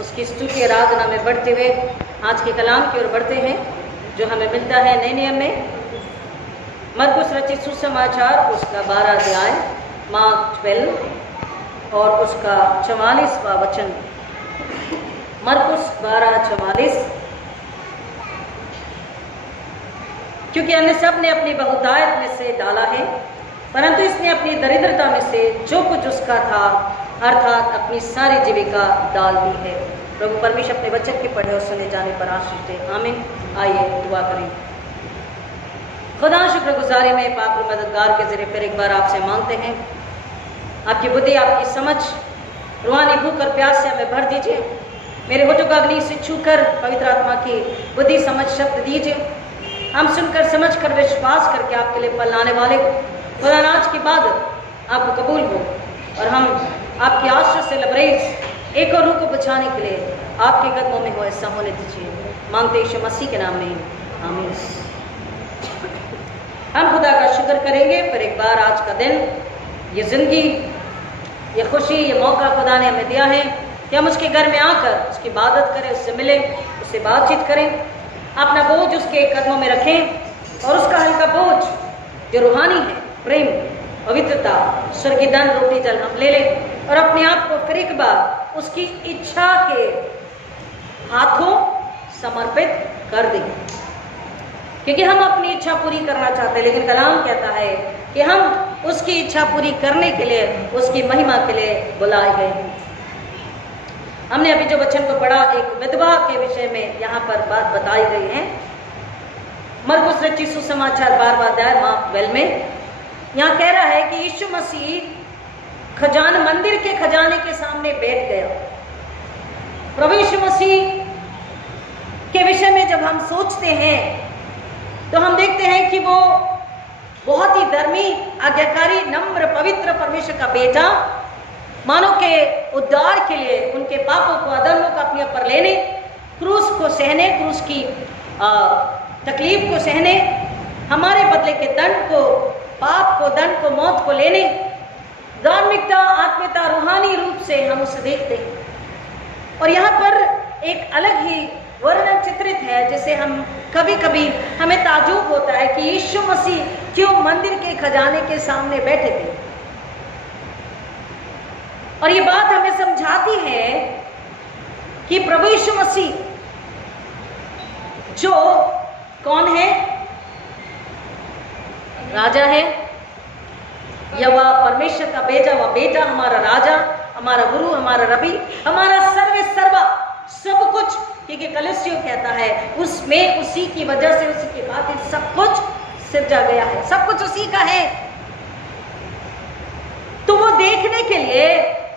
उसकी स्तुति आराधना में बढ़ते हुए आज के कलाम की ओर बढ़ते हैं जो हमें मिलता है नए नियम में। मरकुस रचित सुसमाचार उसका 12 अध्याय मार्क 12 और उसका 44वां वचन। मरकुस 12:44। क्योंकि अन्य सब ने अपनी बहुतायत में से डाला है, परंतु इसने अपनी दरिद्रता में से जो कुछ उसका था अर्थात अपनी सारी जीविका डाल दी है। प्रभु परमेश्वर अपने वचन के पढ़े और सुने जाने पर आशीष दे। आमीन। आइए दुआ करें। खुदा शुक्रगुजारी में पाक और मददगार के जरिए फिर एक बार आपसे मांगते हैं, आपकी बुद्धि आपकी समझ रूहानी भूख और प्यास से हमें भर दीजिए। मेरे होठों का अग्नि से छूकर पवित्र आत्मा की बुद्धि समझ शब्द दीजिए। हम सुनकर समझकर विश्वास करके आपके लिए फल लाने वाले खुदा आज के बाद आपको कबूल हो और हम आपकी आशीष से लबरेज एक और रूह को बचाने के लिए आपके कदमों में हो, ऐसा होने दीजिए। मांगते यीशु मसीह के नाम में आमीन। हम खुदा का शुक्र करेंगे फिर एक बार आज का दिन, ये जिंदगी, ये खुशी, ये मौका खुदा ने हमें दिया है कि हम उसके घर में आकर उसकी इबादत करें, उससे मिलें, उससे बातचीत करें, अपना बोझ उसके कदमों में रखें और उसका हल्का बोझ जो रूहानी है, प्रेम, पवित्रता, स्वर्गीय धन, रोटी जल हम ले लें और अपने आप को फिर एक बार उसकी इच्छा के हाथों समर्पित कर दें। क्योंकि हम अपनी इच्छा पूरी करना चाहते हैं, लेकिन कलाम कहता है कि हम उसकी इच्छा पूरी करने के लिए, उसकी महिमा के लिए बुलाए गए हैं। हमने अभी जो वचन को पढ़ा, एक विधवा के विषय में यहाँ पर बात बताई गई है। मरकुस रचित सुसमाचार 12वां अध्याय मार्क 12 में यहाँ कह रहा है कि यीशु मसीह मंदिर के खजाने के सामने बैठ गया। प्रभु यीशु मसीह के विषय में जब हम सोचते हैं तो हम देखते हैं कि वो बहुत ही धर्मी, आज्ञाकारी, नम्र, पवित्र परमेश्वर का बेटा, मानव के उद्धार के लिए, उनके पापों को, अधर्मों को अपने ऊपर लेने, क्रूस को सहने, क्रूस की तकलीफ को सहने, हमारे बदले के दंड को, पाप को, दंड को, मौत को लेने, धार्मिकता, आत्मीयता, रूहानी रूप से हम उसे देखते हैं। और यहाँ पर एक अलग ही वर्णन चित्रित है जिसे हम कभी कभी हमें ताज्जुब होता है कि यीशु मसीह क्यों मंदिर के खजाने के सामने बैठे थे। और ये बात हमें समझाती है कि प्रभु यीशु मसीह जो कौन है, राजा है, या वह परमेश्वर का बेटा, वह बेटा, हमारा राजा, हमारा गुरु, हमारा रबी, हमारा सर्वे सर्वा, सब कुछ। क्योंकि कलस्टियों कहता है उसमें, उसी की वजह से, उसी की बात सब कुछ सिरजा गया है, सब कुछ उसी का है। तो वो देखने के लिए,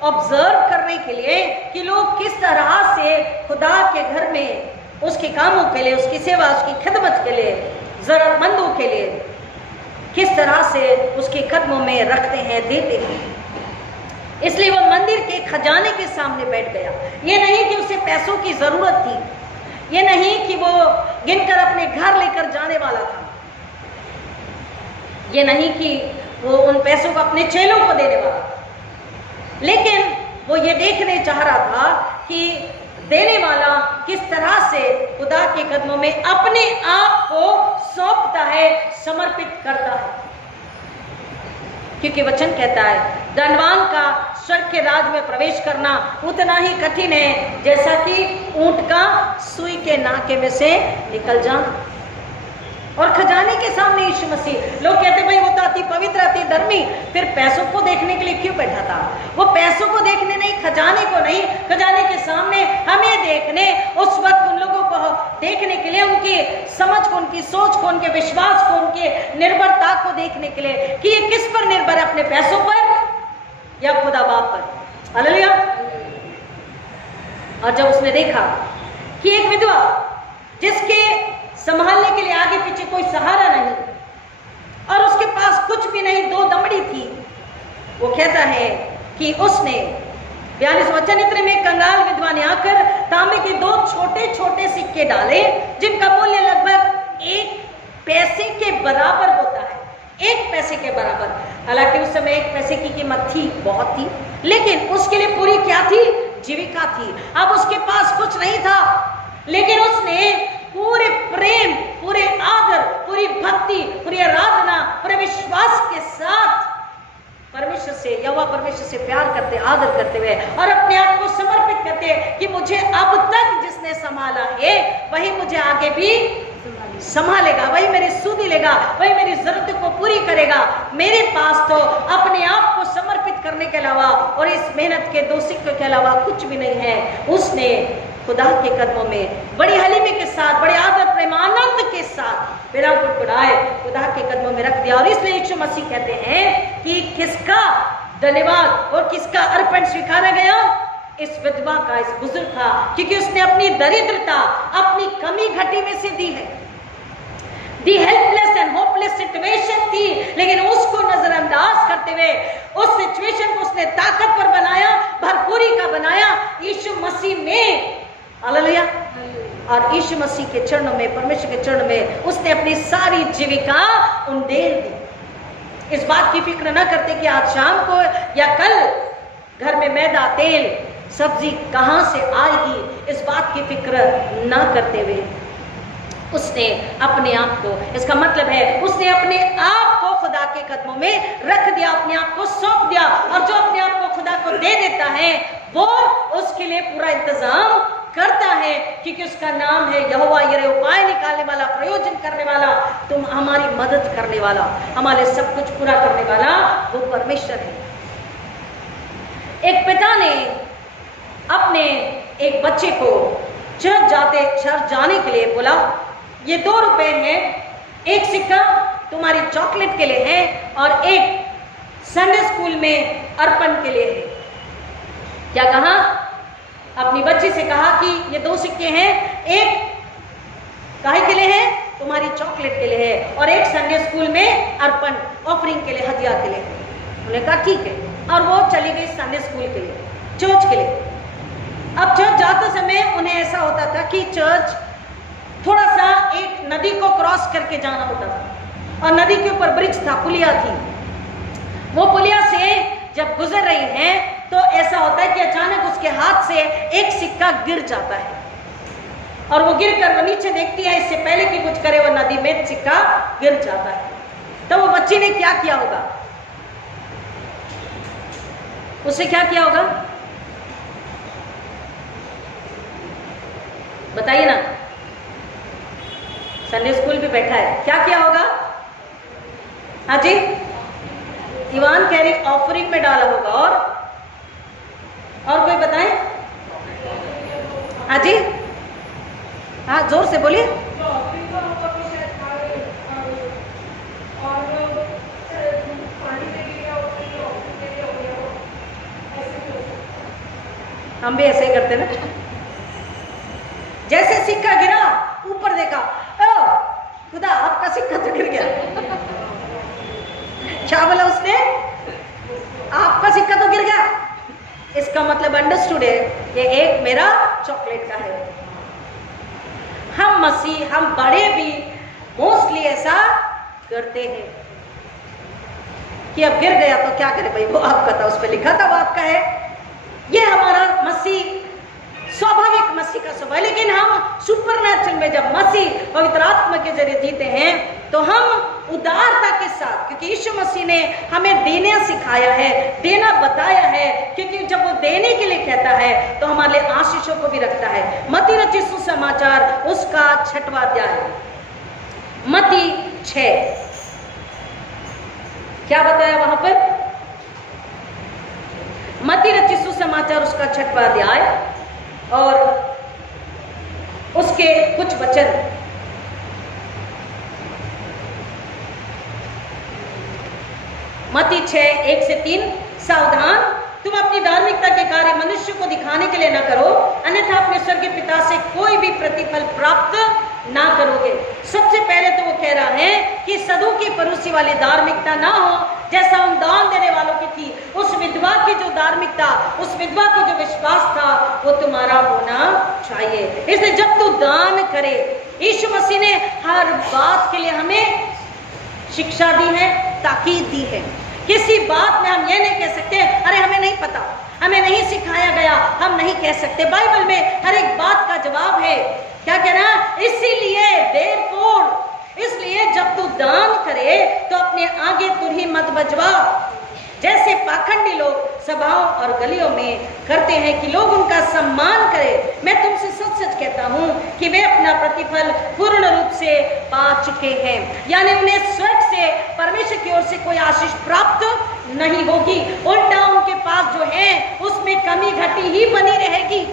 ऑब्जर्व करने के लिए कि लोग किस तरह से खुदा के घर में उसके कामों के लिए, उसकी सेवा, उसकी खिदमत के लिए, जरूरतमंदों के लिए किस तरह से उसके कदमों में रखते हैं, देते हैं। इसलिए वो मंदिर के खजाने के सामने बैठ गया। ये नहीं कि उसे पैसों की जरूरत थी, ये नहीं कि वो गिनकर अपने घर लेकर जाने वाला था, ये नहीं कि वो उन पैसों को अपने चेलों को देने वाला, लेकिन वो ये देखने चाह रहा था कि देने वाला किस तरह से खुदा के कदमों में अपने आप को सौंपता है, समर्पित करता है। क्योंकि वचन कहता है धनवान का स्वर्ग के राज में प्रवेश करना उतना ही कठिन है जैसा कि ऊंट का सुई के नाके में से निकल जाना। और खजाने के सामने यीशु मसीह, लोग कहते भाई वो तो अति पवित्र, अति धर्मी, फिर पैसों को देखने के लिए क्यों बैठा था? वो पैसों को देखने नहीं, खजाने को नहीं, खजाने के सामने हमें देखने, उस वक्त उन लोगों को देखने के लिए, उनकी समझ को, उनकी सोच को, उनके विश्वास को, उनके निर्भरता को देखने के लिए कि ये किस पर निर्भर है, अपने पैसों पर या खुदा बाप पर। हालेलुया। और जब उसने देखा कि एक विधवा जिसके संभालने के लिए आगे पीछे कोई सहारा नहीं और उसके पास कुछ भी नहीं, 2 दमड़ी थी, वो कहता है कि उसने 42 वचन इतने में कंगाल विधवा ने आकर तांबे के 2 छोटे छोटे सिक्के डाले जिनका मूल्य लगभग 1 पैसे के बराबर होता है। 1 पैसे के बराबर। हालांकि उस समय 1 पैसे की कीमत थी, बहुत थी, लेकिन उसके लिए पूरी क्या थी? जीविका थी। अब उसके पास नहीं था, लेकिन उसने पूरे प्रेम, पूरे आदर, पूरी भक्ति, पूरी आराधना, पूरे विश्वास के साथ परमेश्वर से, यहोवा परमेश्वर से प्यार करते, आदर करते हुए और अपने आप को समर्पित करते कि मुझे अब तक जिसने संभाला है वही मुझे आगे भी संभालेगा, वही मेरी सुधि लेगा, वही मेरी जरूरतों को पूरी करेगा। मेरे पास तो अपने आप को समर्पित करने के अलावा और इस मेहनत के 2 सिक्कों के अलावा कुछ भी नहीं है। उसने खुदा के कदमों में बड़ी हलीमी के साथ, बड़े आदर प्रेम आनंद के साथ बिना गुड़गुड़ाए खुदा के कदमों में रख दिया। और इसलिए यीशु मसीह कहते हैं कि किसका धन्यवाद और किसका अर्पण स्वीकारा गया? इस विधवा का, इस बुजुर्ग का, क्योंकि उसने अपनी दरिद्रता, अपनी कमी घटी में से दी है। दी हेल्पलेस एंड होपलेस सिचुएशन थी, लेकिन उसको नजरअंदाज करते हुए उस सिचुएशन को उसने ताकतवर बनाया, भरपूरी का बनाया यीशु मसीह में। हालेलुया। और यीशु मसीह के चरणों में, परमेश्वर के चरणों में उसने अपनी सारी जीविका उंडेल दी। इस बात की फिक्र न करते कि आज शाम को या कल घर में मैदा, तेल, सब्जी कहां से आएगी, इस बात की फिक्र न करते हुए उसने अपने आप को, इसका मतलब है उसने अपने आप को खुदा के कदमों में रख दिया, अपने आप को सौंप दिया। और जो अपने आप को खुदा को दे देता है वो उसके लिए पूरा इंतजाम करता है, क्योंकि उसका नाम है यहोवा यिरे, उपाय निकालने वाला, प्रयोजन करने वाला, तुम हमारी मदद करने वाला, हमारे सब कुछ पूरा करने वाला वो परमेश्वर है। एक पिता ने अपने एक बच्चे को चर्च जाने के लिए बोला, ये 2 रुपए है, एक सिक्का तुम्हारी चॉकलेट के लिए है और एक संडे स्कूल में अर्पण के लिए है। क्या कहा? अपनी बच्ची से कहा कि ये 2 सिक्के हैं, एक काहे के लिए है? तुम्हारी चॉकलेट के लिए है, और एक संडे स्कूल में अर्पण, ऑफरिंग के लिए, हदिया के लिए। उन्होंने कहा ठीक है, और वो चली गई संडे स्कूल के लिए, चर्च के लिए। अब चर्च जाते समय उन्हें ऐसा होता था कि चर्च थोड़ा सा एक नदी को क्रॉस करके जाना होता था, और नदी के ऊपर ब्रिज था, पुलिया थी। वो पुलिया से जब गुजर रही हैं तो ऐसा होता है कि अचानक उसके हाथ से एक सिक्का गिर जाता है, और वो गिर कर वो नीचे देखती है, इससे पहले कि कुछ करे वो नदी में सिक्का गिर जाता है। तो वो बच्ची ने क्या किया होगा? उससे क्या किया होगा बताइए ना? संडे स्कूल भी बैठा है, क्या किया होगा? हाँ जी, ईवान कैरी ऑफरिंग में डाला होगा। और कोई बताएं? हाँ जी, हाँ जोर से बोलिए। हम भी ऐसे ही करते ना, जैसे सिक्का गिरा ऊपर देखा, ओ खुदा आपका सिक्का तो गिर गया। क्या बोला उसने? आपका सिक्का तो गिर गया। इसका मतलब अंडरस्टूड है, ये एक मेरा चॉकलेट का है। हम मसीह, हम बड़े भी मोस्टली ऐसा करते हैं कि अब गिर गया तो क्या करे भाई, वो आपका था, उस पर लिखा था वो आपका है। ये हमारा मसीह, स्वाभाविक मसीह का स्वभाव। लेकिन हम सुपरनैचुरल में जब मसीह पवित्र आत्मा के जरिए जीते हैं तो हम उदारता के साथ, क्योंकि यीशु मसीह ने हमें देना सिखाया है, देना बताया है, क्योंकि जब वो देने के लिए कहता है तो हमारे लिए आशीषों को भी रखता है। मत्ती रचित सुसमाचार उसका 6वां अध्याय, मत्ती 6, क्या बताया वहां पर? मत्ती रचित सुसमाचार उसका 6वां अध्याय और उसके कुछ वचन। मत्ती 6:1-3, सावधान, तुम अपनी धार्मिकता के कार्य मनुष्य को दिखाने के लिए न करो, अन्यथा अपने स्वर्गीय पिता से कोई भी प्रतिफल प्राप्त ना करोगे। सबसे पहले तो वो कह रहा है कि सदूकी फरूसी वाली धार्मिकता ना हो, जैसा उन दान देने वालों की थी। उस विधवा की जो धार्मिकता, उस विधवा को जो विश्वास था, वो तुम्हारा होना चाहिए। इसलिए जब तू दान करे, यीशु मसीह ने हर बात के लिए हमें शिक्षा दी है, ताकीद दी है। किसी बात में हम ये नहीं कह सकते अरे हमें नहीं पता, हमें नहीं सिखाया गया, हम नहीं कह सकते। बाइबल में हर एक बात का है। क्या कहना? इसीलिए therefore, इसलिए जब तू दान करे तो अपने आगे तुरही मत बजवा, जैसे पाखंडी लोग सभाओं और गलियों में करते हैं कि लोग उनका सम्मान करें। मैं तुमसे सच सच कहता हूँ कि वे अपना प्रतिफल पूर्ण रूप से पा चुके हैं। यानी उन्हें स्वर्ग से, परमेश्वर की ओर से कोई आशीष प्राप्त नहीं होगी, उल्टा उनके पास जो है उसमें कमी घटी ही बनी रहेगी।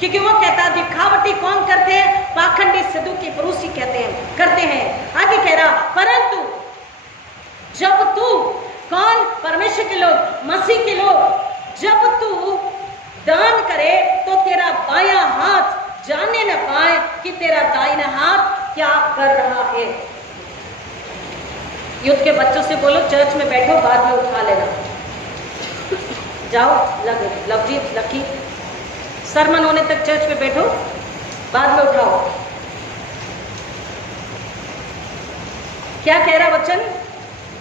क्योंकि वो कहता, दिखावटी कौन करते हैं? पाखंडी, सदूकी, फरूसी करते हैं। आगे कह रहा, परंतु जब तू, कौन? परमेश्वर के लोग, मसीह के लोग, जब तू दान करे तो तेरा बायां हाथ जानने न पाए कि तेरा दाहिना हाथ क्या कर रहा है। यूथ के बच्चों से बोलो, चर्च में बैठो, बाद में उठा लेना। जाओ, लवजीत, लकी, सरमन होने तक चर्च में बैठो, बाद में उठाओ। क्या कह रहा वचन?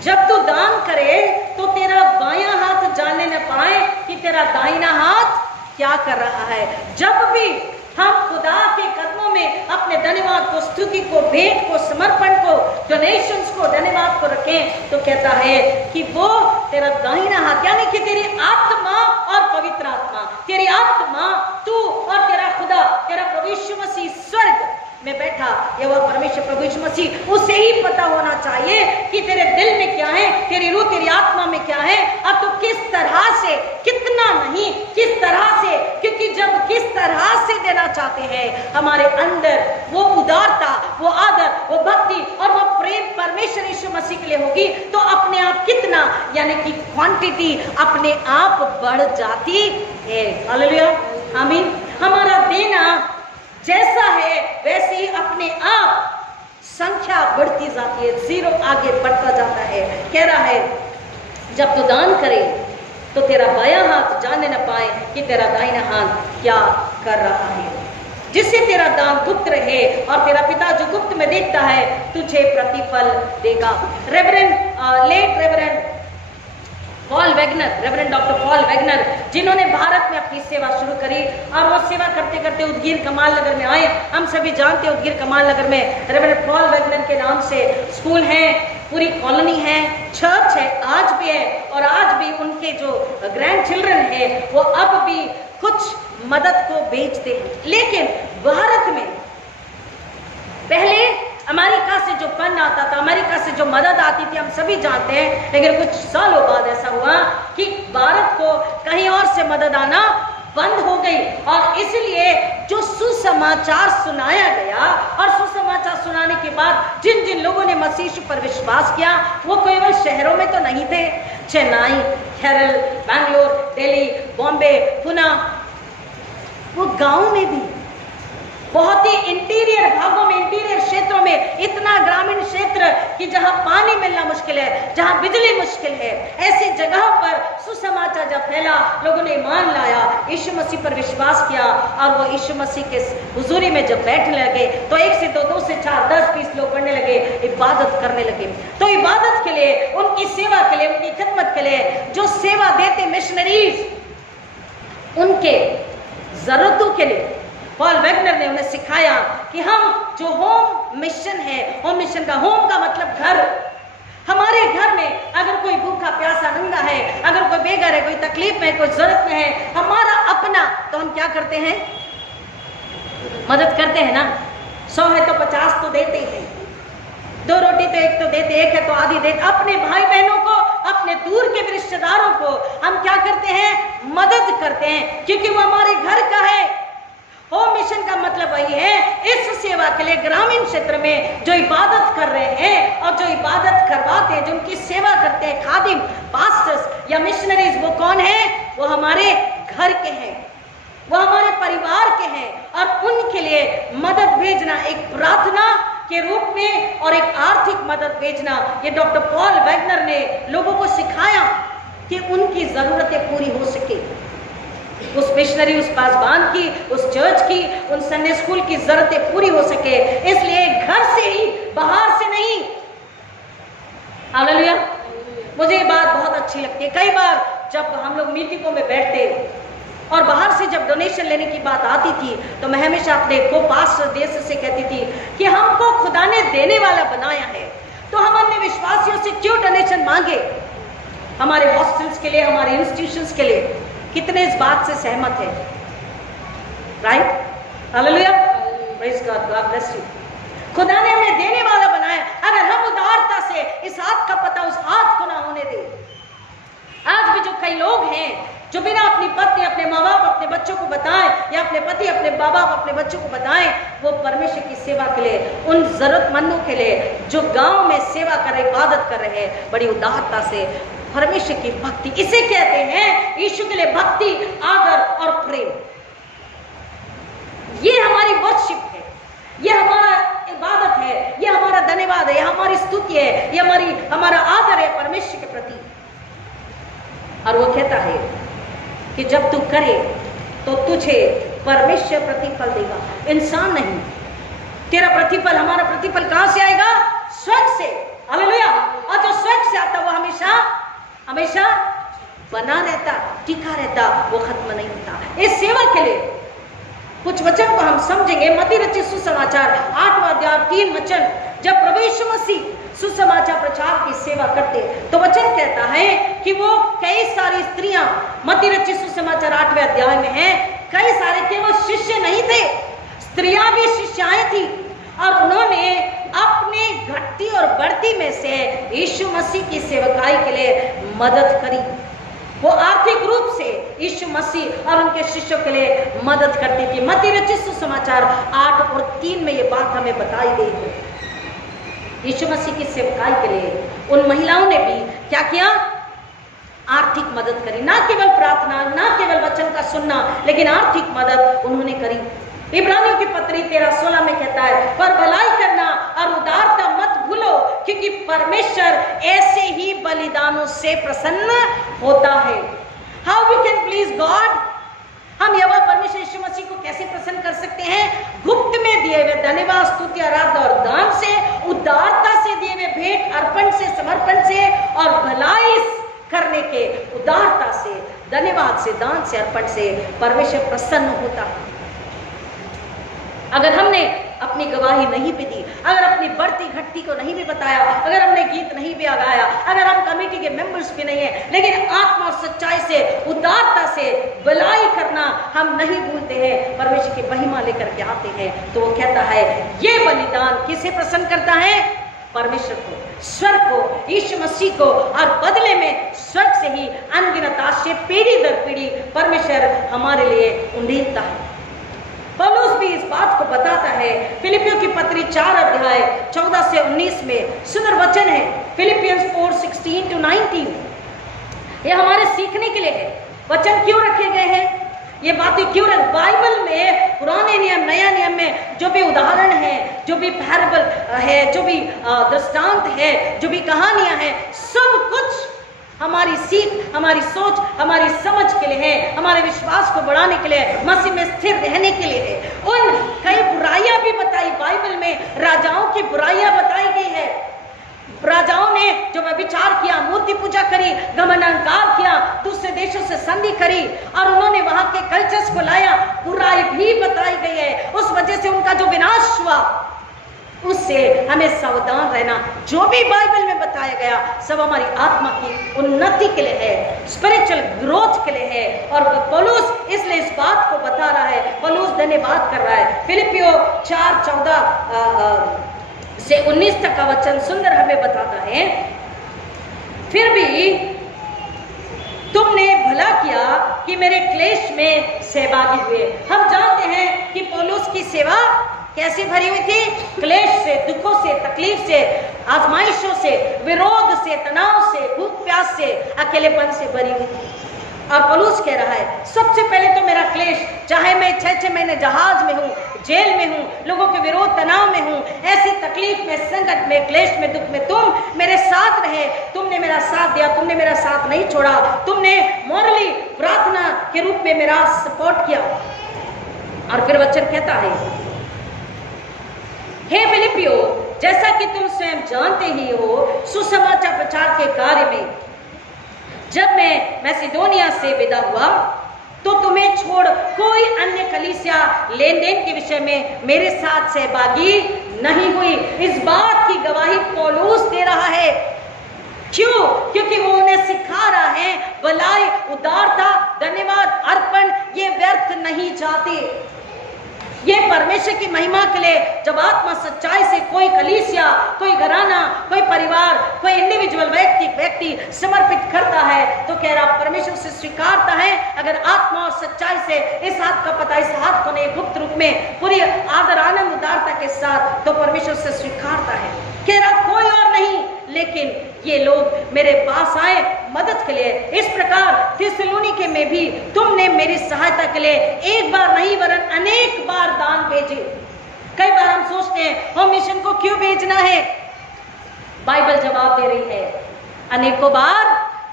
जब तू दान करे तो तेरा बायां हाथ जानने न पाए कि तेरा दाहिना हाथ क्या कर रहा है। जब भी हम खुदा के कदमों में अपने धन्यवाद को, स्तुति को, भेंट को, समर्पण को, डोनेशंस को, धन्यवाद को रखें, तो कहता है कि वो तेरा दाहिना हाथ, यानी कि तेरी आत्मा और पवित्र आत्मा, तेरी आत्मा, तू और तेरा खुदा, तेरा प्रभु यीशु मसीह स्वर्ग में बैठा, ये वह परमेश्वर प्रभु यीशु मसीह, उसे ही पता होना चाहिए कि तेरे दिल में क्या है, तेरी रूह, तेरी आत्मा में क्या है। अब तो किस तरह से, कितना नहीं, किस तरह से, क्योंकि जब किस तरह से देना चाहते हैं, हमारे अंदर वो उदारता, वो आदर, वो भक्ति और वो प्रेम परमेश्वर यीशु मसीह के लिए होगी, तो अपने आप कितना, यानी कि क्वांटिटी अपने आप बढ़ जाती है। हालेलुया, आमीन। हमारा देना जैसा है वैसे ही अपने आप संख्या बढ़ती जाती है, जीरो आगे बढ़ता जाता है। कह रहा है, जब तू दान करे तो तेरा बायां हाथ जानने न पाए कि तेरा दाहिना हाथ क्या कर रहा है, जिससे तेरा दान गुप्त रहे और तेरा पिता जो गुप्त में देखता है तुझे प्रतिफल देगा। Late Reverend Paul Wagner, Reverend doctor Paul Wagner, जिन्होंने भारत में अपनी सेवा शुरू करी और वो सेवा करते करते उदगीर कमाल नगर में आए। हम सभी जानते हैं उदगीर कमाल नगर में रेवरेंड पॉल वैगनर के नाम से स्कूल है, पूरी कॉलोनी है, चर्च है, आज भी है। और आज भी उनके जो ग्रैंड चिल्ड्रन है वो अब भी कुछ मदद को बेचते हैं। लेकिन भारत में पहले अमेरिका से जो फंड आता था, अमेरिका से जो मदद आती थी, हम सभी जानते हैं, लेकिन कुछ सालों बाद ऐसा हुआ कि भारत को कहीं और से मदद आना बंद हो गई। और इसलिए जो सुसमाचार सुनाया गया, और सुसमाचार सुनाने के बाद जिन जिन लोगों ने मसीह पर विश्वास किया, वो केवल शहरों में तो नहीं थे, चेन्नई, केरल, बैंगलोर, दिल्ली, बॉम्बे, पुणे, वो गाँव में भी, बहुत ही इंटीरियर भागों में, इंटीरियर क्षेत्रों में, इतना ग्रामीण क्षेत्र कि जहां पानी मिलना मुश्किल है, जहां बिजली मुश्किल है, ऐसी जगहों पर सुसमाचार जब फैला, लोगों ने ईमान लाया, यीशु मसीह पर विश्वास किया, और वो यीशु मसीह के हुजूरी में जब बैठने लगे तो 1 से 2, 2 से 4, 10, 20 लोग पढ़ने लगे, इबादत करने लगे। तो इबादत के लिए, उनकी सेवा के लिए, उनकी खिदमत के लिए जो सेवा देते मिशनरीज, उनके जरूरतों के लिए पॉल वैगनर ने उन्हें सिखाया कि हम जो होम मिशन है, होम मिशन का, होम का मतलब घर, हमारे घर में अगर कोई भूखा प्यासा नंगा है, अगर कोई बेघर है, कोई तकलीफ में, कोई जरूरत में है, हमारा अपना, तो हम क्या करते हैं? मदद करते हैं ना। 100 है तो 50 तो देते हैं, 2 रोटी तो 1 तो देते, 1 है तो आधी देते। अपने भाई बहनों को, अपने दूर के रिश्तेदारों को हम क्या करते हैं? मदद करते हैं, क्योंकि वो हमारे घर का है। होम मिशन का मतलब वही है, इस सेवा के लिए ग्रामीण क्षेत्र में जो इबादत कर रहे हैं और जो इबादत करवाते हैं, जो उनकी सेवा करते हैं, खादिम, पास्टर्स या मिशनरीज, वो कौन है? वो हमारे घर के हैं, वो हमारे परिवार के हैं, और उनके लिए मदद भेजना एक प्रार्थना के रूप में और एक आर्थिक मदद भेजना, ये डॉक्टर पॉल वैगनर ने लोगों को सिखाया कि उनकी जरूरतें पूरी हो सके। उस मिशनरी, उस पासबान की, उस चर्च की, उन संडे स्कूल की जरूरतें पूरी हो सके, इसलिए घर से ही, बाहर से नहीं। हालेलुया। मुझे ये बात बहुत अच्छी लगती है। कई बार जब हम लोग मीटिंगों में बैठते और बाहर से जब डोनेशन लेने की बात आती थी तो मैं हमेशा अपने को पास्टर देश से कहती थी कि हमको खुदा ने देने वाला बनाया है, तो हम अन्य विश्वासियों से क्यों डोनेशन मांगे? हमारे हॉस्टल्स के लिए, हमारे इंस्टीट्यूशंस के लिए। कितने इस बात से सहमत है? Right? Hallelujah, praise God, God bless you. खुदा ने हमें देने वाला बनाया। अगर हम उदारता से इस हाथ का पता उस हाथ को ना होने दे। आज भी जो कई लोग हैं जो बिना अपनी पत्नी, अपने माँ बाप, अपने बच्चों को बताएं, या अपने पति, अपने माँ बाप, अपने बच्चों को बताएं, वो परमेश्वर की सेवा के लिए, उन जरूरतमंदों के लिए जो गांव में सेवा कर रहे, इबादत कर रहे हैं, बड़ी उदारता से परमेश्वर की भक्ति, इसे कहते हैं यीशु के लिए भक्ति, आदर और प्रेम। ये हमारी वर्शिप है, ये हमारा इबादत है, ये हमारा धन्यवाद है, ये हमारी स्तुति है, ये हमारा आदर है परमेश्वर के प्रति। और वो कहता है कि जब तू करे तो तुझे परमेश्वर प्रतिफल देगा, इंसान नहीं। तेरा प्रतिफल, हमारा प्रतिफल कहां से आएगा? स्वर्ग से। हालेलुया। और जो स्वर्ग से आता वो हमेशा हमेशा बना रहता, टिका रहता, वो खत्म नहीं होता। इस सेवा के लिए कुछ वचन को हम समझेंगे। मत्ती रचित सुसमाचार 8वां अध्याय 3 वचन। जब प्रभु यीशु मसीह सुसमाचार प्रचार की सेवा करते तो वचन कहता है कि वो कई सारी स्त्रियां, मत्ती रचित सुसमाचार 8वें अध्याय में है, कई सारे केवल शिष्य नहीं थे, स्त्रियां भी शिष्याएं थी, और उन्होंने अपनी घटती और बढ़ती में से यीशु मसीह की सेवकाई के लिए मदद करी। वो आर्थिक रूप से यीशु मसीह और उनके शिष्यों के लिए मदद करती थी। मत्ती रचित सुसमाचार 8 और 3 में ये बात हमें बताई गई है। यीशु मसीह की सेवकाई के लिए उन महिलाओं ने भी क्या किया? आर्थिक मदद करी। ना केवल प्रार्थना, ना केवल वचन का सुनना, लेकिन आर्थिक मदद उन्होंने करी। इब्रानियों की पत्री 13:16 में कहता है, पर भलाई करना और उदारता मत भूलो, क्योंकि परमेश्वर ऐसे ही बलिदानों से प्रसन्न होता है। How we can please God? हम यहोवा परमेश्वर यीशु मसीह को कैसे प्रसन्न कर सकते हैं? गुप्त में दिए हुए धन्यवाद, स्तुति, आराधना और दान से, उदारता से दिए हुए भेंट, अर्पण से, समर्पण से, और भलाई करने के उदारता से, धन्यवाद से, दान से, अर्पण से परमेश्वर प्रसन्न होता है। अगर हमने अपनी गवाही नहीं भी दी, अगर अपनी बढ़ती घटती को नहीं भी बताया, अगर हमने गीत नहीं भी गाया, अगर हम कमेटी के मेंबर्स भी नहीं है, लेकिन आत्मा और सच्चाई से, उदारता से भलाई करना हम नहीं भूलते हैं, परमेश्वर की महिमा लेकर के आते हैं, तो वो कहता है ये बलिदान किसे प्रसन्न करता है? परमेश्वर को, स्वर्ग को, यीशु मसीह को। और बदले में स्वर्ग से ही अनगिनत आशीष पीढ़ी दर पीढ़ी परमेश्वर हमारे लिए उंडेलता है। पौलुस भी इस बात को बताता है। फिलिपियों की पत्री 4 अध्याय 14 से 19 में सुंदर वचन है। फिलिपियंस 4:16-19। ये हमारे सीखने के लिए है। वचन क्यों रखे गए हैं? ये बातें क्यों रख? बाइबल में पुराने नियम, नया नियम में जो भी उदाहरण है, जो भी पैराबल है, जो भी दृष्टांत है, जो भी कहानियां हैं, सब कुछ हमारी सीख, हमारी सोच, हमारी समझ के लिए है, हमारे विश्वास को बढ़ाने के लिए, मसीह में स्थिर रहने के लिए है। उन कई बुराइयां भी बताई बाइबल में, राजाओं की बुराइयां बताई गई है। राजाओं ने जो व्यभिचार किया, मूर्ति पूजा करी, घमंड अहंकार किया, दूसरे देशों से संधि करी, और उन्होंने वहां के कल्चर्स को लाया, बुराई भी बताई गई है। उस वजह से उनका जो विनाश हुआ, उससे हमें सावधान रहना। जो भी बाइबल में बताया गया सब हमारी आत्मा की उन्नति के लिए है, स्पिरिचुअल ग्रोथ के लिए है। और पौलुस इसलिए इस बात को बता रहा है, पौलुस धन्यवाद कर रहा है। फिलिपियों 4:14 से 19 तक का वचन सुंदर हमें बताता है, फिर भी तुमने भला किया कि मेरे क्लेश में सहभागी हुए। हम जानते हैं कि पौलुस की सेवा कैसे भरी हुई थी? क्लेश से, दुखों से, तकलीफ से, आजमाइशों से, विरोध से, तनाव से, भूख प्यास से, अकेलेपन से भरी हुई थी। और पौलुस कह रहा है सबसे पहले तो मेरा क्लेश, चाहे मैं 6-6 महीने जहाज में हूँ, जेल में हूँ, लोगों के विरोध तनाव में हूँ, ऐसी तकलीफ में, संकट में, क्लेश में, दुख में तुम मेरे साथ रहे, तुमने मेरा साथ दिया, तुमने मेरा साथ नहीं छोड़ा, तुमने मॉरली प्रार्थना के रूप में मेरा सपोर्ट किया। और फिर वचन कहता है, हे फिलिपियो, जैसा कि तुम स्वयं जानते ही हो, सुसमाचार प्रचार के कार्य में जब मैं मैसिडोनिया से विदा हुआ तो तुम्हें छोड़ कोई अन्य कलीसिया लेन देन के विषय में मेरे साथ सहभागी नहीं हुई। इस बात की गवाही पौलुस दे रहा है। क्यों? क्योंकि वो उन्हें सिखा रहा है भलाई, उदारता, धन्यवाद, अर्पण ये व्यर्थ नहीं जाते। ये परमेश्वर की महिमा के लिए जब आत्मा सच्चाई से कोई कलीसिया, कोई घराना, कोई परिवार, कोई इंडिविजुअल व्यक्ति समर्पित करता है तो कह रहा परमेश्वर से स्वीकारता है। अगर आत्मा और सच्चाई से इस हाथ का पता, इस हाथ को नहीं, गुप्त रूप में पूरी आदर, आनंद, उदारता के साथ तो परमेश्वर से स्वीकारता है। कह रहा कोई और नहीं, लेकिन ये लोग मेरे पास आए मदद के लिए। इस प्रकार थिस्सलुनीके में भी तुमने मेरी सहायता के लिए एक बार नहीं वरन अनेक बार दान भेजे। कई बार हम सोचते हैं हम मिशन को क्यों भेजना है। बाइबल जवाब दे रही है, अनेकों बार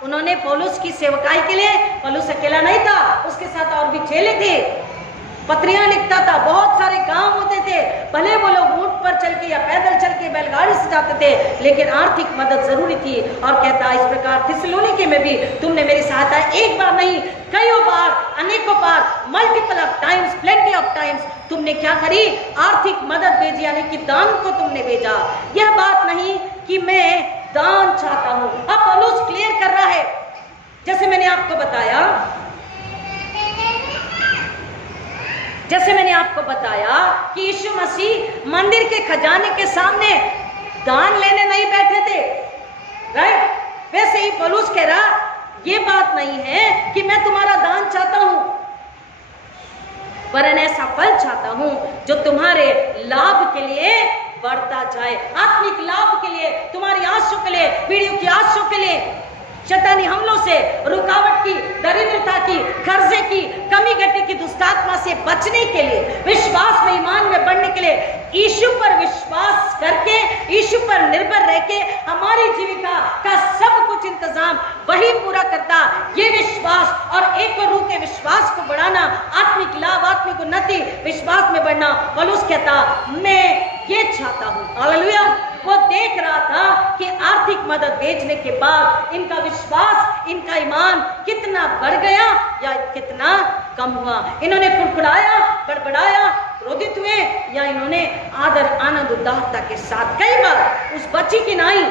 उन्होंने पौलुस की सेवकाई के लिए, पौलुस अकेला नहीं था, उसके साथ और भी चेले थे, पत्रियां लिखता था, बहुत सारे काम होते थे, भले वो लोग ऊंट पर चल के या पैदल चल के बैलगाड़ी से जाते थे, लेकिन आर्थिक मदद जरूरी थी। और कहता इस प्रकार थिस्सलुनीके में भी तुमने मेरी सहायता एक बार नहीं कईयों बार, अनेकों बार, multiple of times, plenty of times तुमने क्या करी, आर्थिक मदद भेजी, यानी कि दान को तुमने भेजा। यह बात नहीं कि मैं दान चाहता हूं। अब पौलुस क्लियर कर रहा है, जैसे मैंने आपको बताया कि यीशु मसीह मंदिर के खजाने के सामने दान लेने नहीं बैठे थे, राइट? वैसे ही पौलुस कह रहा ये बात नहीं है कि मैं तुम्हारा दान चाहता हूं, वरन ऐसा फल चाहता हूं जो तुम्हारे लाभ के लिए बढ़ता जाए, आत्मिक लाभ के लिए, तुम्हारी आंसू के लिए, पीढ़ियों की आंसू के लिए, शैतानी हमलों से, रुकावट की, दरिद्रता की, कर्जे की, कमी घटी की दुष्टात्मा से बचने के लिए, विश्वास में, ईमान में बढ़ने के लिए, यीशु पर विश्वास करके, यीशु पर निर्भर रह के हमारी जीविका का सब कुछ इंतजाम वही पूरा करता। ये विश्वास और एक रूह के विश्वास को बढ़ाना, आत्मिक लाभ, आत्मिक उन्नति, विश्वास में बढ़ना। पौलुस कहता मैं ये चाहता हूं। हालेलुया। वो देख रहा था कि आर्थिक मदद भेजने के बाद इनका विश्वास, इनका ईमान कितना बढ़ गया या कितना कम हुआ। इन्होंने कुड़कुड़ाया, बड़बड़ाया, क्रोधित हुए, या इन्होंने आदर, आनंद, उदारता के साथ। कई बार उस बच्ची की नाई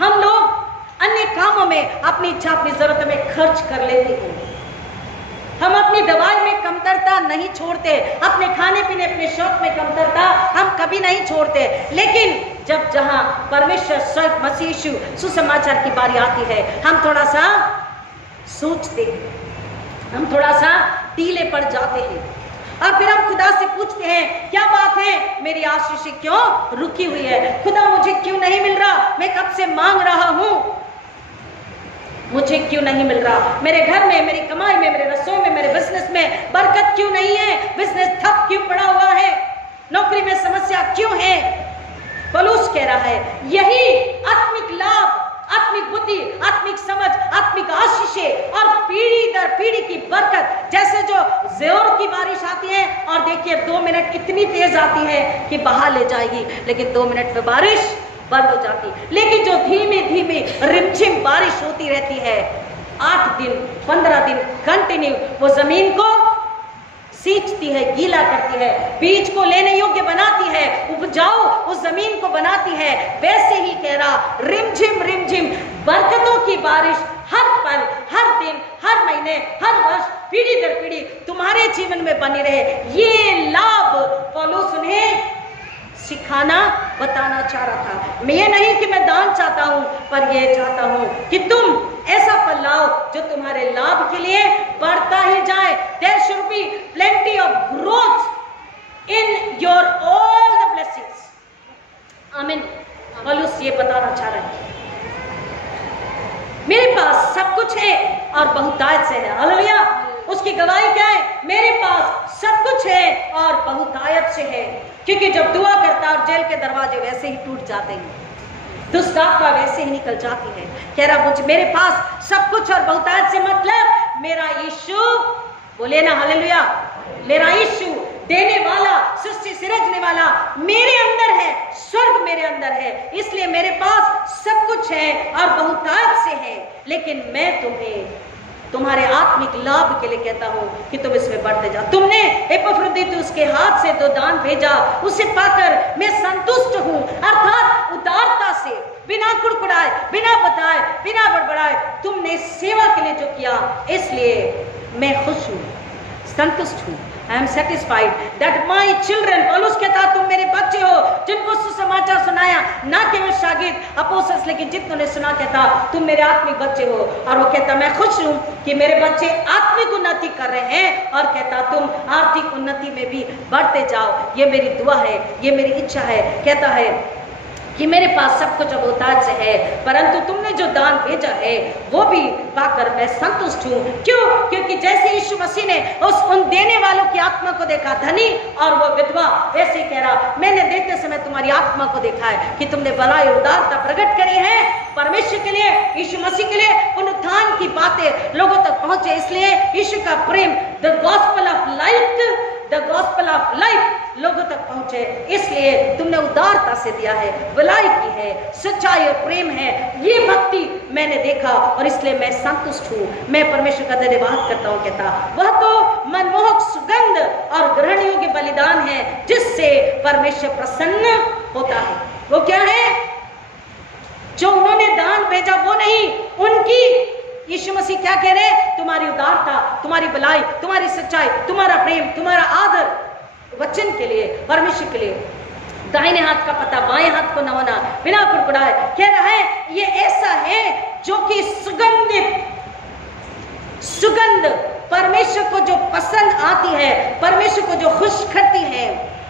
हम लोग अन्य कामों में अपनी इच्छा, अपनी जरूरत में खर्च कर लेते हैं। हम अपनी दवाई में कमतरता नहीं छोड़ते, अपने खाने पीने, अपने शौक में कमतरता हम कभी नहीं छोड़ते। लेकिन जब जहां परमेश्वर स्वयं मसीह यीशु सुसमाचार की बारी आती है, हम थोड़ा सा सोचते हैं, हम थोड़ा सा ढीले पड़ जाते हैं, और फिर हम खुदा से पूछते हैं क्या बात है, मेरी आशीष क्यों रुकी हुई है, खुदा मुझे क्यों नहीं मिल रहा, मैं कब से मांग रहा हूं, मुझे क्यों नहीं मिल रहा, मेरे घर में, मेरी कमाई में, मेरे रसोई में, मेरे बिजनेस में बरकत क्यों नहीं है, बिजनेस ठप क्यों पड़ा हुआ है, नौकरी में समस्या क्यों है। पौलुस कह रहा है यही आत्मिक लाभ, आत्मिक बुद्धि, आत्मिक समझ, आत्मिक आशीषें और पीढ़ी दर पीढ़ी की बरकत, जैसे जो ज़ोर की बारिश आती है और देखिए 2 मिनट इतनी तेज आती है कि बहा ले जाएगी, लेकिन 2 मिनट में बारिश बंद हो जाती, लेकिन जो धीमे धीमे रिमझिम बारिश होती रहती है, 8 दिन 15 दिन कंटिन्यू, वो जमीन को सींचती है, गीला करती है, बीज को लेने योग्य बनाती है, उपजाऊ उस जमीन को बनाती है। वैसे ही कह रहा रिमझिम रिमझिम बरकतों की बारिश हर पल, हर दिन, हर महीने, हर वर्ष, पीढ़ी दर पीढ़ी तुम्हारे जीवन में बनी रहे। ये लाभ पौलुस उन्हें सिखाना, बताना चाह रहा था। मैं ये नहीं कि मैं दान चाहता हूं, पर ये चाहता हूं कि तुम ऐसा फल लाओ जो तुम्हारे लाभ के लिए बढ़ता ही जाए। There should be plenty of growth in your all the blessings. आमीन। पौलुस ये बताना चाह रहे हैं मेरे पास सब कुछ है और बहुतायत से है। हालेलुया। उसकी गवाही क्या है, मेरे पास सब कुछ है और बहुतायत से है। क्योंकि जब दुआ करता और जेल के दरवाजे वैसे ही टूट जाते हैं, दुष्ट आत्मा वैसे ही निकल जाती है। कह रहा मुझे मेरे पास सब कुछ और बहुतायत से मतलब मेरा यीशु, बोले ना हालेलुया, मेरा यीशु देने वाला, सृष्टि सिरजने वाला मेरे अंदर है, स्वर्ग मेरे अंदर है, इसलिए मेरे पास सब कुछ है और बहुतायत से है। लेकिन मैं तुम्हें तुम्हारे आत्मिक लाभ के लिए कहता हूं कि तुम इसमें बढ़ते जाओ। तुमने एपफ्रोदितुस के हाथ से जो दान भेजा उसे पाकर मैं संतुष्ट हूं, अर्थात उदारता से, बिना कुड़कुड़ाए, बिना बताए, बिना बड़बड़ाए तुमने सेवा के लिए जो किया, इसलिए मैं खुश हूं, संतुष्ट हूं। I am satisfied that my children, पौलुस कहता तुम मेरे बच्चे हो जिनको सुसमाचार सुनाया, ना केवल शागिर्द अपोस्तल, लेकिन जितनों सुना कहता तुम मेरे आत्मिक बच्चे हो। और वो कहता मैं खुश हूं कि मेरे बच्चे आत्मिक उन्नति कर रहे हैं, और कहता तुम आर्थिक उन्नति में भी बढ़ते जाओ। ये मेरी दुआ है, ये मेरी इच्छा है। कहता है कि मेरे पास सब कुछ अब बहुतायत से है, परंतु तुमने जो दान भेजा है वो भी पाकर मैं संतुष्ट हूँ। क्यों? क्योंकि जैसे यीशु मसीह ने उन देने वालों की आत्मा को देखा, धनी और वो विधवा, वैसे कह रहा मैंने देते समय तुम्हारी आत्मा को देखा है कि तुमने भलाई उदारता प्रकट करी है परमेश्वर के लिए, यीशु मसीह के लिए। पुनरुत्थान की बातें लोगों तक पहुंचे, इसलिए यीशु का प्रेम, the gospel of life, the gospel of life लोगों तक पहुंचे, इसलिए तुमने उदारता से दिया है, भलाई की है, सच्चाई और प्रेम है। ये भक्ति मैंने देखा और इसलिए मैं संतुष्ट हूँ, मैं परमेश्वर का धन्यवाद करता हूँ। कहता वह तो मनमोहक सुगंध और ग्रहण योग्य बलिदान है जिससे परमेश्वर प्रसन्न होता है। वो क्या है? जो उन्होंने दान भेजा वो नहीं, उनकी, यीशु मसीह क्या कह रहे? तुम्हारी उदारता, तुम्हारी भलाई, तुम्हारी सच्चाई, तुम्हारा प्रेम, तुम्हारा आदर वचन के लिए, परमेश्वर के लिए। दाहिने हाथ का पता बाएं हाथ को न होना, बिना कुड़कुड़ाए। कह रहा है ये ऐसा है जो कि सुगंध परमेश्वर को जो पसंद आती है, परमेश्वर को जो खुश करती है,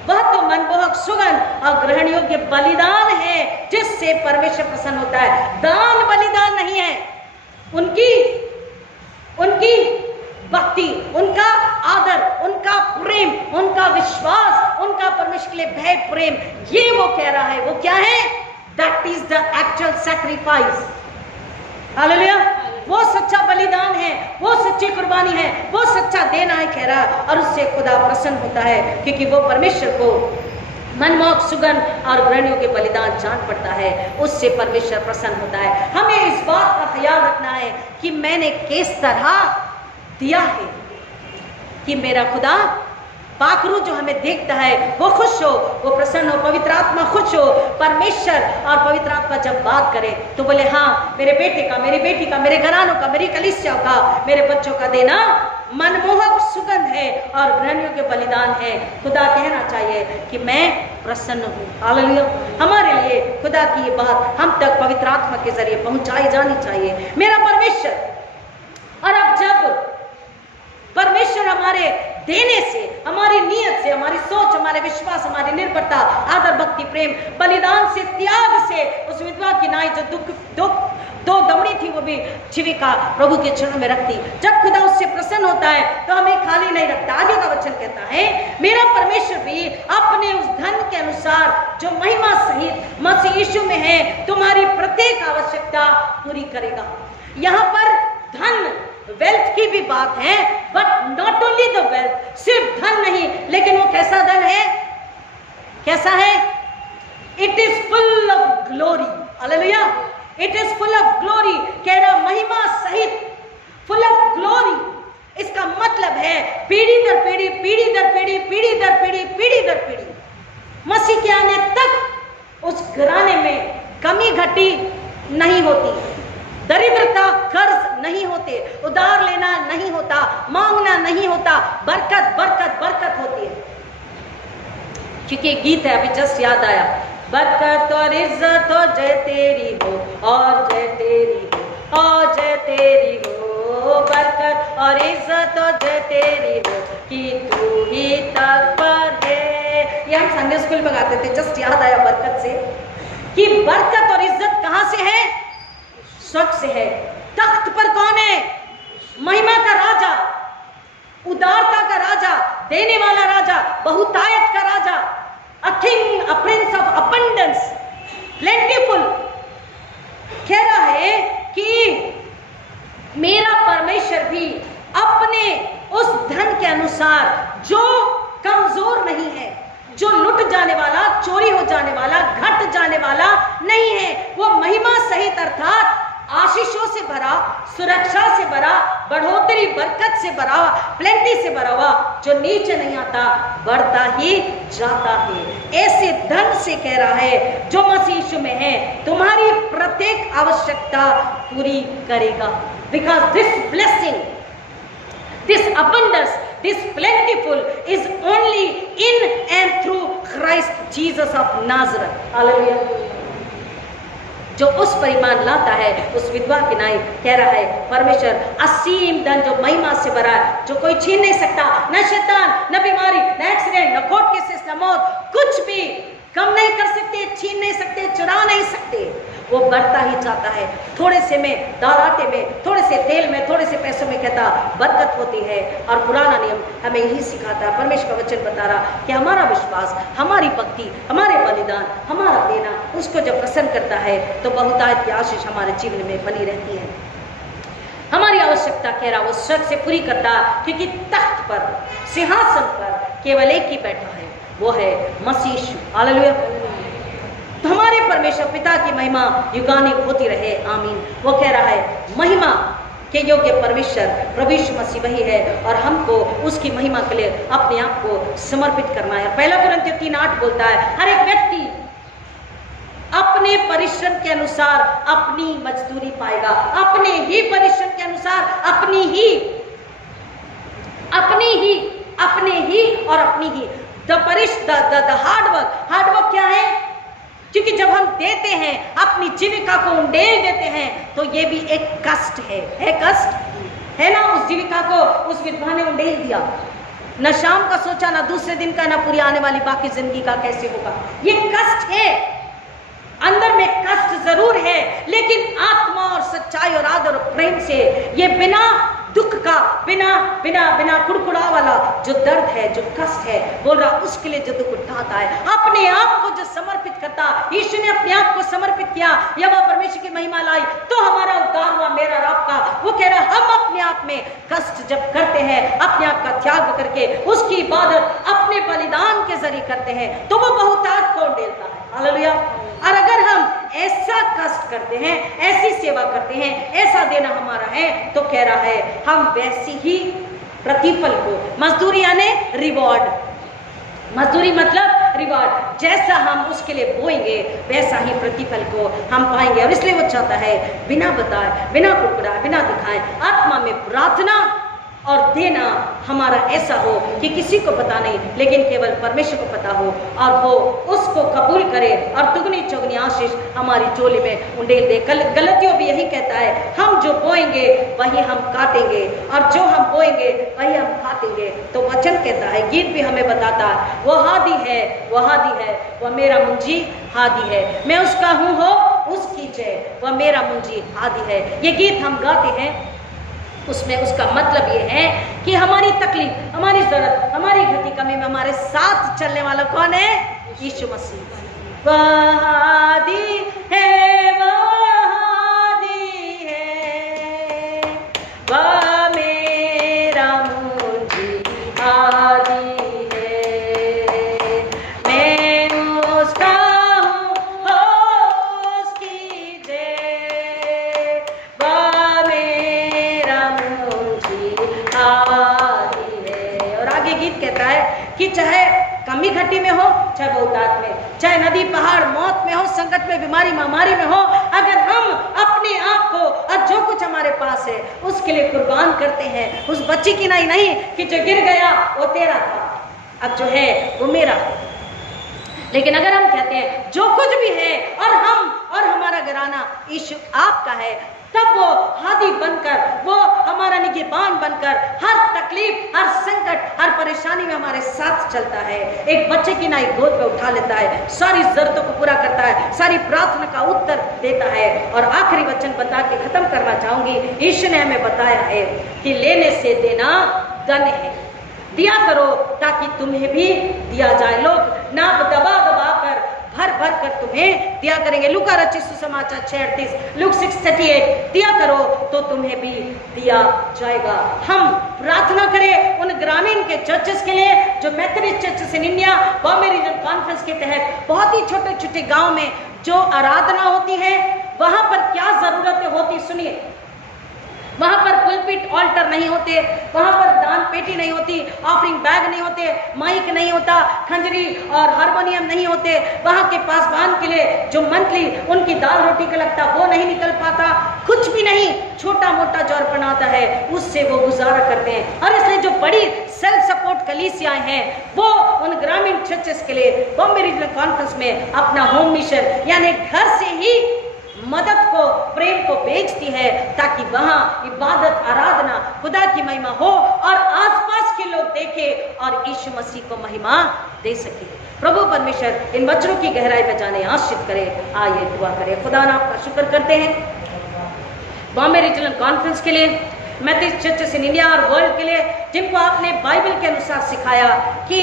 वह तो मनमोहक सुगंध और ग्रहण योग्य बलिदान है जिससे परमेश्वर प्रसन्न होता है। दान बलिदान नहीं है, उनकी भक्ति, उनका आदर, उनका प्रेम, उनका विश्वास, उनका परमेश्वर के लिए भय, प्रेम, ये वो कह रहा है। वो क्या है? That is the actual sacrifice. Hallelujah. वो सच्चा बलिदान है, वो सच्ची कुर्बानी है, वो सच्चा देना है कह रहा है, और उससे खुदा प्रसन्न होता है क्योंकि वो परमेश्वर को मनमोहक सुगंध और ग्रहणियों के बलिदान जान पड़ता है, उससे परमेश्वर प्रसन्न होता है। हमें इस बात का ख्याल रखना है कि मैंने किस तरह दिया है कि मेरा खुदा पाकरू जो हमें देखता है वो खुश हो, वो प्रसन्न हो, पवित्र आत्मा खुश हो। परमेश्वर और पवित्र आत्मा जब बात करे तो बोले हाँ, मेरे बेटे का, मेरी बेटी का, मेरे घरानों का, मेरी कलीसिया का, मेरे बच्चों का देना मनमोहक सुगंध है और ग्रहणियों के बलिदान है। खुदा कहना चाहिए कि मैं प्रसन्न हूँ। हालेलुया। हमारे लिए खुदा की ये बात हम तक पवित्र आत्मा के जरिए पहुंचाई जानी चाहिए। मेरा परमेश्वर, और अब जब परमेश्वर हमारे देने से, हमारी नीयत से, हमारी सोच, हमारे विश्वास, हमारी निर्भरता, आदर, भक्ति, प्रेम, बलिदान से, त्याग से, उस विधवा की नाई जो दो दमड़ी थी वो भी जीविका प्रभु के चरणों में रखती, जब खुदा उससे प्रसन्न होता है तो हमें खाली नहीं रखता। आगे का वचन कहता है मेरा परमेश्वर भी अपने उस धन के अनुसार जो महिमा सहित मसीह यीशु में है तुम्हारी प्रत्येक आवश्यकता पूरी करेगा। यहाँ पर धन, वेल्थ की भी बात है, but not only the wealth, सिर्फ धन नहीं, लेकिन वो कैसा धन है? कैसा है? It is full of glory. Hallelujah. It is full of glory, कह रहा महिमा सहित, फुल ऑफ ग्लोरी। इसका मतलब है पीढ़ी दर पीढ़ी, पीढ़ी दर पीढ़ी, पीढ़ी दर पीढ़ी, पीढ़ी दर पीढ़ी, मसीह के आने तक उस घराने में कमी घटी नहीं होती, दरिद्रता, कर्ज नहीं होते, उधार लेना नहीं होता, मांगना नहीं होता, बरकत बरकत बरकत होती है। क्योंकि गीत है, अभी जस्ट याद आया, बरकत और इज्जत और जय तेरी हो, और जय तेरी हो, और जय तेरी हो, बरकत और इज्जत और जय तेरी हो कि तू ही तकबर है। ये हम संडे स्कूल में गाते थे, जस्ट याद आया बरकत से कि बरकत और इज्जत कहां से है? स्वर्ग से है। तख्त पर कौन है? महिमा का राजा, उदारता का राजा, देने वाला राजा, बहुतायत का राजा, a king, a prince of abundance, plentiful। कह रहा है कि मेरा परमेश्वर भी अपने उस धन के अनुसार जो कमजोर नहीं है, जो लुट जाने वाला, चोरी हो जाने वाला, घट जाने वाला नहीं है, वो महिमा सहित अर्थात आशीषों से भरा, सुरक्षा से भरा, बढ़ोतरी, बरकत से भरा हुआ, प्लेंटी से भरा हुआ, जो नीचे नहीं आता बढ़ता ही जाता है। ऐसे धन से कह रहा है जो मसीह यीशु में है तुम्हारी प्रत्येक आवश्यकता पूरी करेगा। Because this blessing, this abundance, this plentiful is only in and through Christ Jesus of Nazareth. Hallelujah. जो उस पर ईमान लाता है, उस विधवा की नाई कह रहा है परमेश्वर असीम धन जो महिमा से भरा है, जो कोई छीन नहीं सकता, न शैतान, न बीमारी, न एक्सीडेंट, न कोर्ट केसेस, न मौत, कुछ भी कम नहीं कर सकते, छीन नहीं सकते, चुरा नहीं सकते। वो बढ़ता ही जाता है। थोड़े से में, दाल आटे में, थोड़े से तेल में, थोड़े से पैसों में कहता बरकत होती है। और पुराना नियम हमें यही सिखाता है, परमेश्वर का वचन बता रहा कि हमारा विश्वास, हमारी भक्ति, हमारे बलिदान, हमारा देना उसको जब प्रसन्न करता है तो बहुतायत की आशीष हमारे जीवन में बनी रहती है। हमारी आवश्यकता कह रहा वो स्वर्ग से पूरी करता, क्योंकि तख्त पर, सिंहासन पर केवल एक ही बैठा है, वो है मसीह यीशु। हालेलुया। तो हमारे परमेश्वर पिता की महिमा युगानुग होती रहे, आमीन। वो कह रहा है महिमा के योग्य परमेश्वर प्रभु यीशु मसीह वही है, और हमको उसकी महिमा के लिए अपने आप को समर्पित करना है। 1 कुरिन्थियों 3:8 बोलता है हर एक व्यक्ति अपने परिश्रम के अनुसार अपनी मजदूरी पाएगा, अपने ही परिश्रम के अनुसार अपनी ही और अपनी ही द हार्ड वर्क क्या है? क्योंकि जब हम देते हैं, अपनी जीविका को उंडेल देते हैं, तो ये भी एक कष्ट है कष्ट है ना। उस जीविका को उस विधवा ने उंडेल दिया, न शाम का सोचा, न दूसरे दिन का, न पूरी आने वाली बाकी जिंदगी का कैसे होगा। ये कष्ट है, अंदर में कष्ट जरूर है, लेकिन आत्मा और सच्चाई और आदर और प्रेम से ये बिना दुख का, बिना कुड़कुड़ा वाला जो दर्द है, जो कष्ट है, बोल रहा उसके लिए जो दुख उठाता है, अपने आप को जो समर्पित करता, यीशु ने अपने आप को समर्पित किया, यह वह परमेश्वर की महिमा लाई तो हमारा उद्धार हुआ, मेरा और आपका। वो कह रहा है हम अपने आप में कष्ट जब करते हैं, अपने आप का त्याग करके उसकी इबादत अपने बलिदान के जरिए करते हैं, तो वो बहुतायत को उंडेलता है। हालेलुया। और अगर हम ऐसा कष्ट करते हैं, ऐसी सेवा करते हैं, ऐसा देना हमारा है, तो कह रहा है हम वैसी ही प्रतिफल को, मजदूरी यानी रिवॉर्ड, मजदूरी मतलब रिवॉर्ड, जैसा हम उसके लिए बोएंगे वैसा ही प्रतिफल को हम पाएंगे। और इसलिए वो चाहता है बिना बताए, बिना कुड़कुड़ाए, बिना दिखाए, आत्मा में प्रार्थना और देना हमारा ऐसा हो कि किसी को पता नहीं, लेकिन केवल परमेश्वर को पता हो, और वो उसको कबूल करे और दुगनी चौगनी आशीष हमारी झोली में उंडेल दे। गलतियों भी यही कहता है हम जो बोएंगे वही हम काटेंगे, और जो हम बोएंगे वही हम काटेंगे। तो वचन कहता है, गीत भी हमें बताता है, वो हादी है, वो हादी है, वह मेरा मुंजी हादी है, मैं उसका हूँ हो उसकी जय, वह मेरा मुंजी हादी है। ये गीत हम गाते हैं, उसमें उसका मतलब ये है कि हमारी तकलीफ, हमारी जरूरत, हमारी घटी कमी में हमारे साथ चलने वाला कौन है? यीशु मसीह। वहादी है, वहादी है, वह मेरा मुंजी हादी है, मैं उसका हूँ हो उसकी जय, वह मेरा मुंजी हादी है। और आगे गीत कहता है कि चाहे कमी घटी में हो, चाहे बहुतायत में, चाहे नदी पहाड़ मौत में हो, संकट में, बीमारी महामारी में हो, अगर हम अपने आप को और जो कुछ हमारे पास है उसके लिए कुर्बान करते हैं, उस बच्ची की नहीं कि जो गिर गया वो तेरा था, अब जो है वो मेरा है। लेकिन अगर हम कहते हैं जो कुछ भी है और हम और हमारा घराना यीशु आपका है, तब वो हादी बनकर, वो हमारा निगहबान बनकर हर तकलीफ, हर संकट, हर परेशानी में हमारे साथ चलता है। एक बच्चे की नाई गोद पे उठा लेता है, सारी जरूरतों को पूरा करता है, सारी प्रार्थना का उत्तर देता है। और आखिरी वचन बता के खत्म करना चाहूंगी। यीशु ने हमें बताया है कि लेने से देना धन्य है, दिया करो ताकि तुम्हें भी दिया जाए। लोग नाप दबा दबा कर, भर भर कर तुम्हें दिया करेंगे। लूका रचित सुसमाचार 6:38, लूक 6:38, दिया करो तो तुम्हें भी दिया जाएगा। हम प्रार्थना करें उन ग्रामीण के चर्चेस के लिए जो Methodist churches in India Bombay region conference के तहत बहुत ही छोटे छोटे गांव में जो आराधना होती है, वहां पर क्या जरूरतें होती सुनिए। वहां पर पुलपिट ऑल्टर नहीं होते, वहां पर दान पेटी नहीं होती, ऑफरिंग बैग नहीं होते, माइक नहीं होता, खंजरी और हारमोनियम नहीं होते, वहां के पासवान के लिए जो मंथली उनकी दाल रोटी का लगता वो नहीं निकल पाता, कुछ भी नहीं, छोटा मोटा जो अर्पण आता है उससे वो गुजारा करते हैं। और इसलिए जो बड़ी सेल्फ सपोर्ट कलीसियाएं हैं वो उन ग्रामीण चर्चेस के लिए बॉम्बे रीजनल कॉन्फ्रेंस में अपना होम मिशन यानी घर से ही मदद को, प्रेम को बेचती है, ताकि वहां इबादत, आराधना, खुदा की महिमा हो और आसपास के लोग देखें और यीशु मसीह को महिमा दे सके। प्रभु परमेश्वर इन वचनों की गहराई में जाने आशीष करे। आइए दुआ करें। खुदा ना आपका शुक्र करते हैं बॉम्बे रीजनल कॉन्फ्रेंस के लिए, मेथोडिस्ट चर्चेस इन इंडिया और वर्ल्ड के लिए, जिनको आपने बाइबल के अनुसार सिखाया कि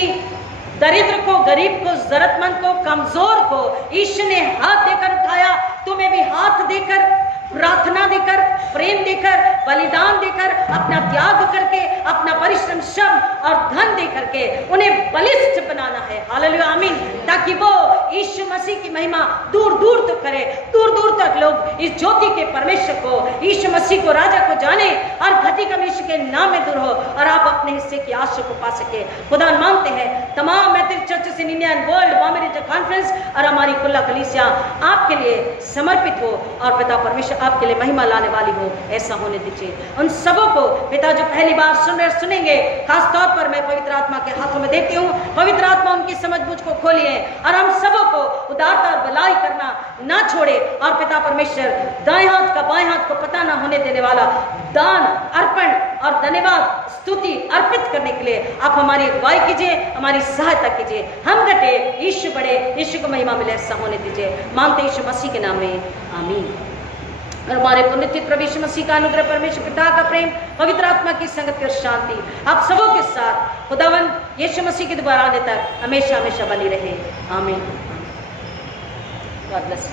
दरिद्र को, गरीब को, जरूरतमंद को, कमजोर को ईश्वर ने हाथ देकर उठाया, तुम्हें भी हाथ देकर, प्रार्थना देकर, प्रेम देकर, बलिदान देकर, अपना त्याग करके, अपना परिश्रम, श्रम और धन देकर के उन्हें बलिष्ठ बनाना है। हालेलुया, आमीन। ताकि वो यीशु मसीह की महिमा दूर दूर तक करे, दूर दूर तक लोग इस ज्योति के परमेश्वर को, यीशु मसीह को, राजा को जाने और घटी का यीशु के नाम में दूर हो और आप अपने हिस्से की आशा को पा सके। खुदा मांगते हैं तमाम Methodist churches in India and world, Bombay regional conference और हमारी कुल्ला कलीसिया आपके लिए समर्पित हो और पिता परमेश्वर आपके लिए महिमा लाने वाली हो, ऐसा होने दीजिए। उन सबों को पिता जो पहली बार सुनेंगे, खास तौर पर मैं पवित्र आत्मा के हाथों में देती हूँ। पवित्र आत्मा उनकी समझ बूझ को खोलिए और हम सबों को उदारता और भलाई करना ना छोड़े और पिता परमेश्वर दाएं हाथ का बाएं हाथ को पता ना होने देने वाला दान, अर्पण और धन्यवाद, स्तुति अर्पित करने के लिए आप हमारी अगुवाई कीजिए, हमारी सहायता कीजिए। हम घटे, यीशु बढ़े, यीशु को महिमा मिले, ऐसा होने दीजिए। मांगते यीशु मसीह के नाम में, आमीन। और हमारे पुण्यतित प्रभु यीशु मसीह का अनुग्रह, परमेश्वर पिता का प्रेम, पवित्र आत्मा की संगति और शांति आप सबों के साथ खुदावन यीशु मसीह के दोबारा आने तक हमेशा हमेशा बनी रहे, आमीन। God bless.